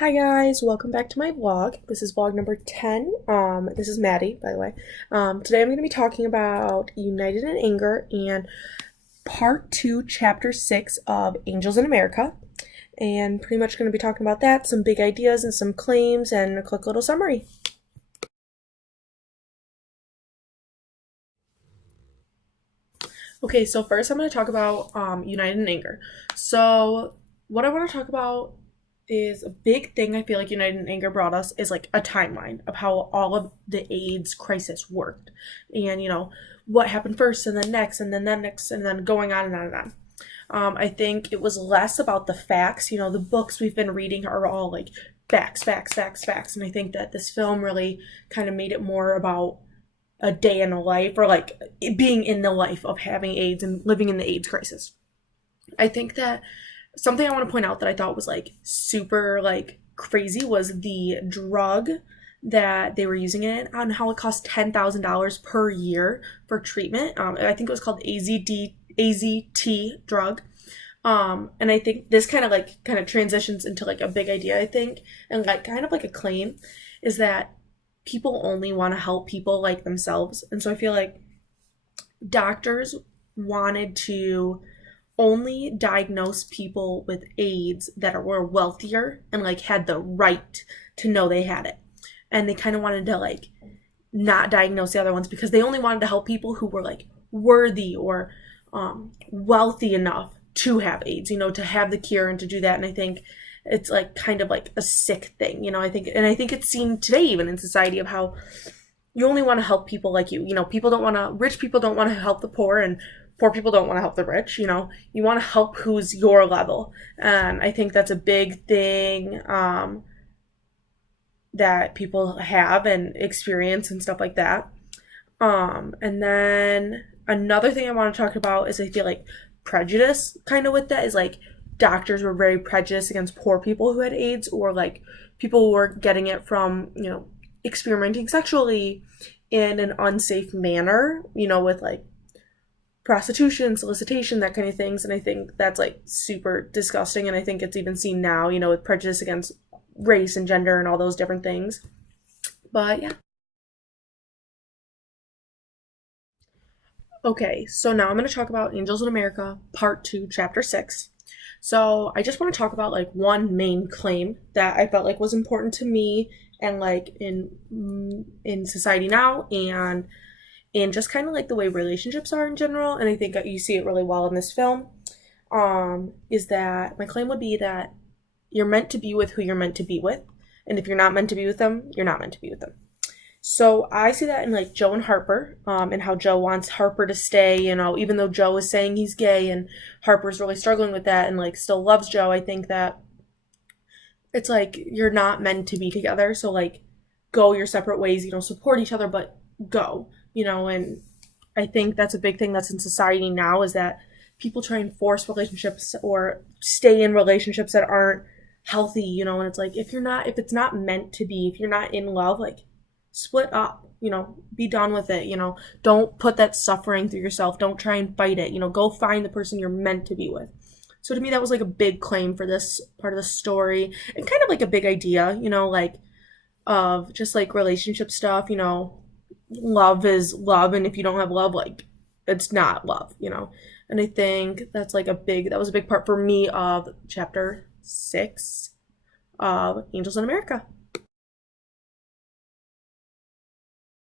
Hi guys, welcome back to my vlog. This is vlog number 10. This is Maddie, by the way. Today I'm going to be talking about United in Anger and part 2, chapter 6 of Angels in America. And pretty much going to be talking about that, some big ideas and some claims, and a quick little summary. Okay, so first I'm going to talk about United in Anger. So what I want to talk about is a big thing I feel like United in Anger brought us is like a timeline of how all of the AIDS crisis worked. And, what happened first and then next and then that next and then going on and on and on. I think it was less about the facts. The books we've been reading are all like facts, facts, facts, facts. And I think that this film really kind of made it more about a day in a life or like being in the life of having AIDS and living in the AIDS crisis. I think that something I want to point out that I thought was like super like crazy was the drug that they were using it on, how it cost $10,000 per year for treatment. I think it was called AZT drug. And I think this kind of transitions into like a big idea, I think, and like kind of like a claim is that people only want to help people like themselves. And so I feel like doctors wanted to only diagnose people with AIDS that were wealthier and like had the right to know they had it. And they kind of wanted to like not diagnose the other ones because they only wanted to help people who were like worthy or wealthy enough to have AIDS, to have the cure and to do that. And I think it's like kind of like a sick thing, I think it's seen today even in society of how you only want to help people like you. Rich people don't want to help the poor, and poor people don't want to help the rich. You want to help who's your level. And I think that's a big thing that people have and experience and stuff like that. And then another thing I want to talk about is I feel like prejudice kind of with that is like doctors were very prejudiced against poor people who had AIDS, or like people who were getting it from, experimenting sexually in an unsafe manner, with like prostitution, solicitation, that kind of things. And I think that's like super disgusting. And I think it's even seen now, with prejudice against race and gender and all those different things. But yeah. Okay, so now I'm going to talk about Angels in America, Part 2, Chapter 6. So I just want to talk about like one main claim that I felt like was important to me and like in society now and in just kind of like the way relationships are in general. And I think that you see it really well in this film. Is that my claim would be that you're meant to be with who you're meant to be with, and if you're not meant to be with them, you're not meant to be with them. So I see that in like Joe and Harper, and how Joe wants Harper to stay, even though Joe is saying he's gay and Harper's really struggling with that and like still loves Joe. I think that it's like you're not meant to be together. So like go your separate ways, support each other, but go, and I think that's a big thing that's in society now is that people try and force relationships or stay in relationships that aren't healthy, and it's like if it's not meant to be, if you're not in love, like split up, be done with it, don't put that suffering through yourself, don't try and fight it, go find the person you're meant to be with. So to me that was like a big claim for this part of the story and kind of like a big idea, like of just like relationship stuff, love is love, and if you don't have love, like it's not love, and I think that was a big part for me of chapter 6 of Angels in America.